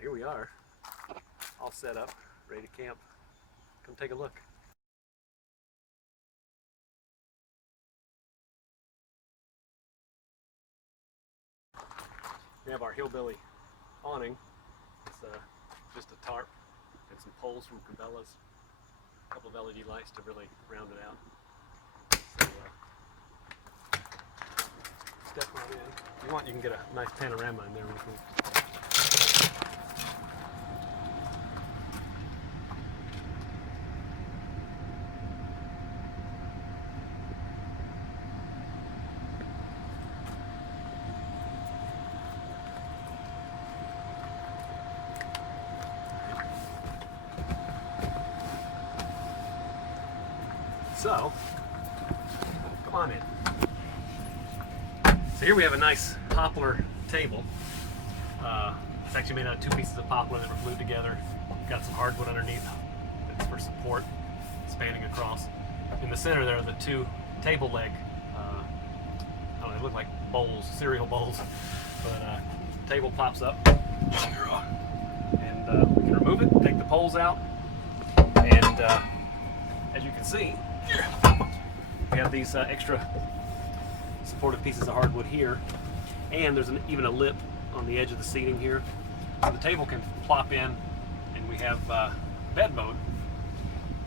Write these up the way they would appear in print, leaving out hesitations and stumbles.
So here we are, all set up, ready to camp. Come take a look. We have our hillbilly awning. It's just a tarp and some poles from Cabela's. A couple of LED lights to really round it out. So, step right in. If you want, you can get a nice panorama in there real quick. So, come on in. So here we have a nice poplar table. It's actually made out of two pieces of poplar that were glued together. Got some hardwood underneath that's for support, spanning across. In the center there are the two table leg, I don't know, they look like bowls, cereal bowls, but table pops up, and we can remove it, take the poles out, and as you can see, we have these extra supportive pieces of hardwood here, and there's even a lip on the edge of the seating here, so the table can plop in, and we have bed mode.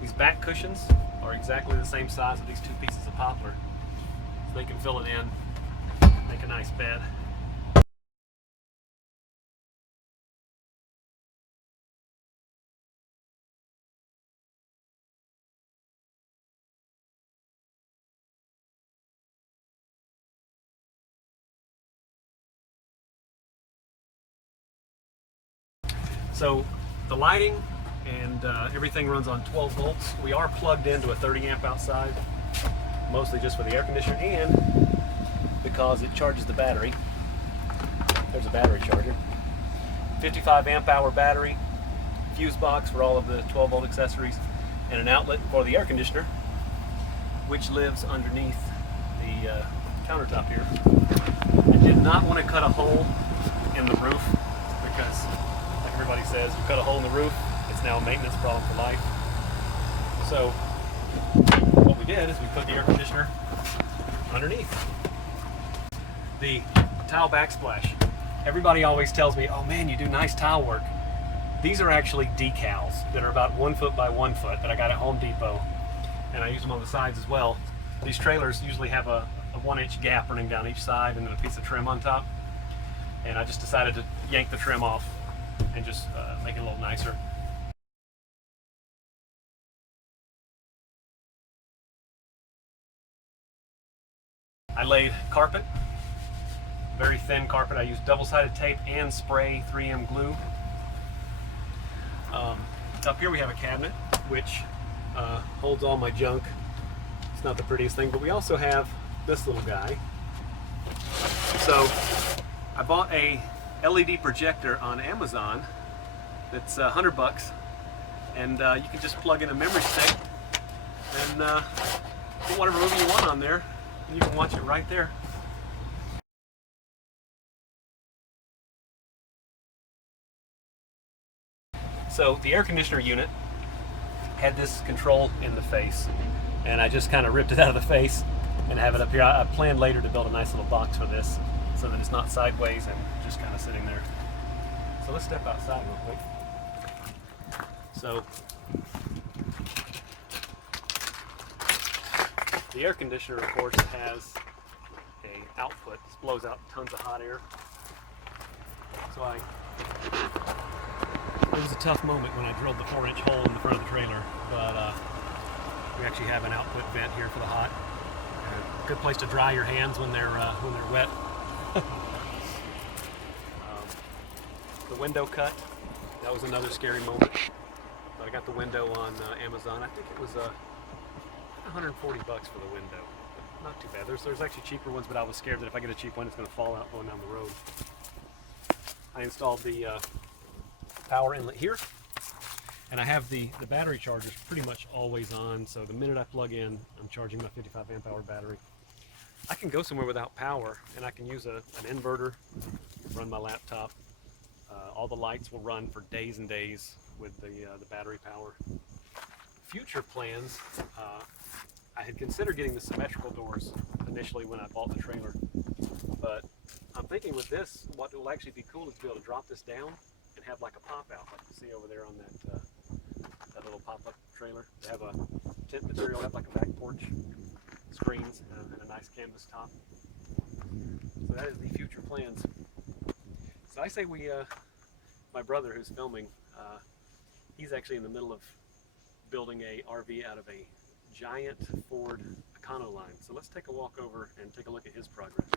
These back cushions are exactly the same size as these two pieces of poplar, so they can fill it in, make a nice bed. So the lighting and everything runs on 12 volts. We are plugged into a 30 amp outside, mostly just for the air conditioner and because it charges the battery. There's a battery charger. 55 amp hour battery, fuse box for all of the 12 volt accessories, and an outlet for the air conditioner, which lives underneath the countertop here. I did not want to cut a hole in the roof because, like everybody says, you cut a hole in the roof, it's now a maintenance problem for life. So what we did is we put the air conditioner underneath. The tile backsplash. Everybody always tells me, oh man, you do nice tile work. These are actually decals that are about 1 foot by 1 foot that I got at Home Depot, and I use them on the sides as well. These trailers usually have a 1-inch gap running down each side and then a piece of trim on top, and I just decided to yank the trim off and just make it a little nicer. I laid carpet, very thin carpet. I used double-sided tape and spray 3M glue. Up here we have a cabinet which holds all my junk. It's not the prettiest thing, but we also have this little guy. So I bought a LED projector on Amazon that's $100, and you can just plug in a memory stick and put whatever movie you want on there, and you can watch it right there. So the air conditioner unit had this control in the face, and I just kind of ripped it out of the face and have it up here. I planned later to build a nice little box for this so that it's not sideways and just kind of sitting there. So let's step outside real quick. So the air conditioner, of course, has a output. This blows out tons of hot air. So it was a tough moment when I drilled the 4-inch hole in the front of the trailer, but we actually have an output vent here for the hot. A good place to dry your hands when they're wet. The window cut, that was another scary moment. But I got the window on Amazon. I think it was $140 for the window. Not too bad. There's actually cheaper ones, but I was scared that if I get a cheap one, it's going to fall out going down the road. I installed the power inlet here, and I have the battery chargers pretty much always on, so the minute I plug in, I'm charging my 55 amp hour battery. I can go somewhere without power, and I can use an inverter, run my laptop. all the lights will run for days and days with the battery power. Future plans, I had considered getting the symmetrical doors initially when I bought the trailer, but I'm thinking with this, what will actually be cool is to be able to drop this down and have like a pop out, like you see over there on that little pop-up trailer. They have a tent material, have like a back porch, screens, and a nice canvas top. So that is the future plans. So I say we, my brother who's filming, he's actually in the middle of building a RV out of a giant Ford Econoline. So let's take a walk over and take a look at his progress.